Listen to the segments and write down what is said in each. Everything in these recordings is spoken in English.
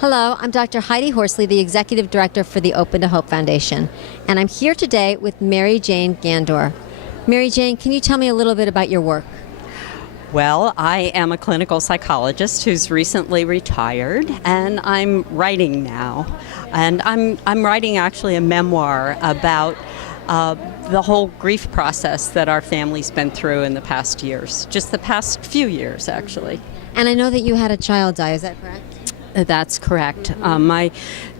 Hello, I'm Dr. Heidi Horsley, the Executive Director for the Open to Hope Foundation, and I'm here today with Mary Jane Gandour. Mary Jane, can you tell me a little bit about your work? Well, I am a clinical psychologist who's recently retired, and I'm writing now. And I'm writing actually a memoir about the whole grief process that our family's been through in the past years, just the past few years, actually. And I know that you had a child die, is that correct? That's correct. My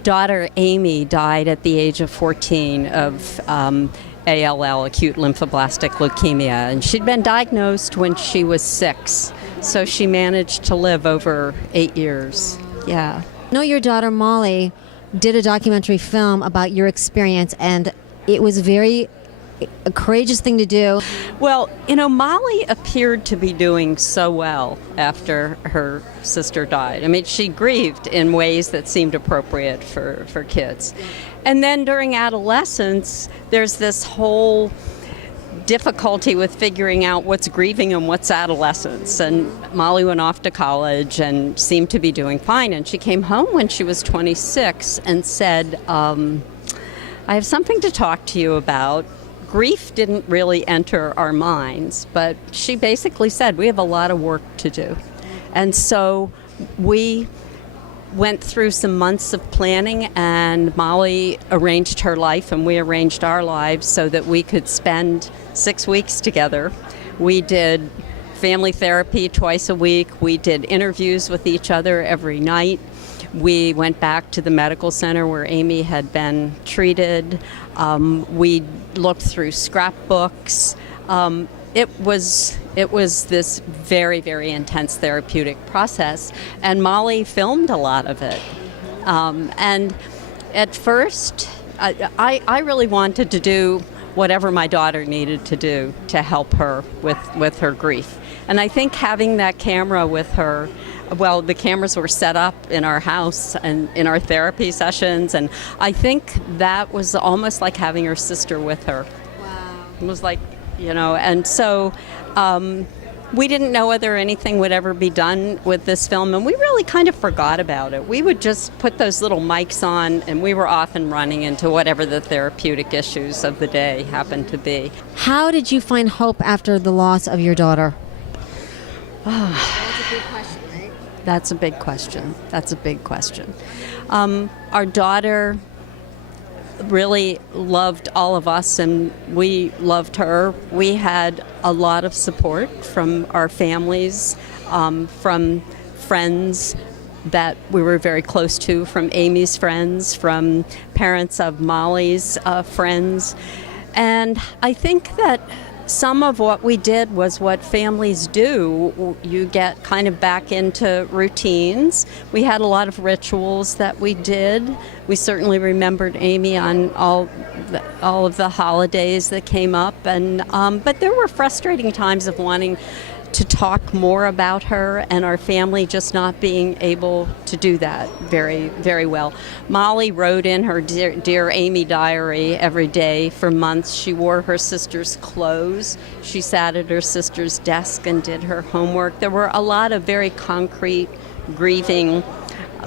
daughter Amy died at the age of 14 of ALL, acute lymphoblastic leukemia, and she'd been diagnosed when she was 6, so she managed to live over 8 years. Yeah. I know your daughter Molly did a documentary film about your experience, and it was a courageous thing to do. Well, Molly appeared to be doing so well after her sister died. I mean, she grieved in ways that seemed appropriate for kids. And then during adolescence, there's this whole difficulty with figuring out what's grieving and what's adolescence. And Molly went off to college and seemed to be doing fine. And she came home when she was 26 and said, I have something to talk to you about. Grief didn't really enter our minds, but she basically said, we have a lot of work to do. And so we went through some months of planning, and Molly arranged her life and we arranged our lives so that we could spend 6 weeks together. We did family therapy twice a week. We did interviews with each other every night. We went back to the medical center where Amy had been treated. We looked through scrapbooks. It was this very, very intense therapeutic process, and Molly filmed a lot of it. And at first, I really wanted to do whatever my daughter needed to do to help her with her grief. And I think having that camera with her, well, the cameras were set up in our house and in our therapy sessions, and I think that was almost like having her sister with her. Wow. It was like, and so we didn't know whether anything would ever be done with this film, and we really kind of forgot about it. We would just put those little mics on, and we were off and running into whatever the therapeutic issues of the day happened to be. How did you find hope after the loss of your daughter? That's a big question, right? That's a big question. Our daughter really loved all of us, and we loved her. We had a lot of support from our families, from friends that we were very close to, from Amy's friends, from parents of Molly's friends. And I think that some of what we did was what families do. You get kind of back into routines. We had a lot of rituals that we did. We certainly remembered Amy on all of the holidays that came up, and but there were frustrating times of wanting to talk more about her, and our family just not being able to do that very, very well. Molly wrote in her Dear Amy diary every day for months. She wore her sister's clothes. She sat at her sister's desk and did her homework. There were a lot of very concrete grieving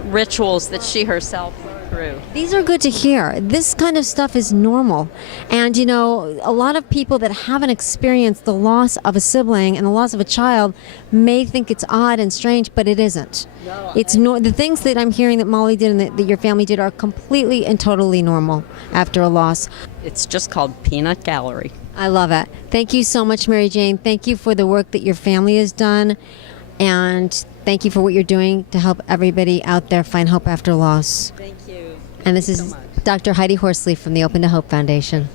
rituals that she herself went through. These are good to hear. This kind of stuff is normal. And, a lot of people that haven't experienced the loss of a sibling and the loss of a child may think it's odd and strange, but it isn't. The things that I'm hearing that Molly did and that your family did are completely and totally normal after a loss. It's just called Peanut Gallery. I love it. Thank you so much, Mary Jane. Thank you for the work that your family has done. And thank you for what you're doing to help everybody out there find hope after loss. Thank you. And this Thank you is so much. Dr. Heidi Horsley from the Open to Hope Foundation.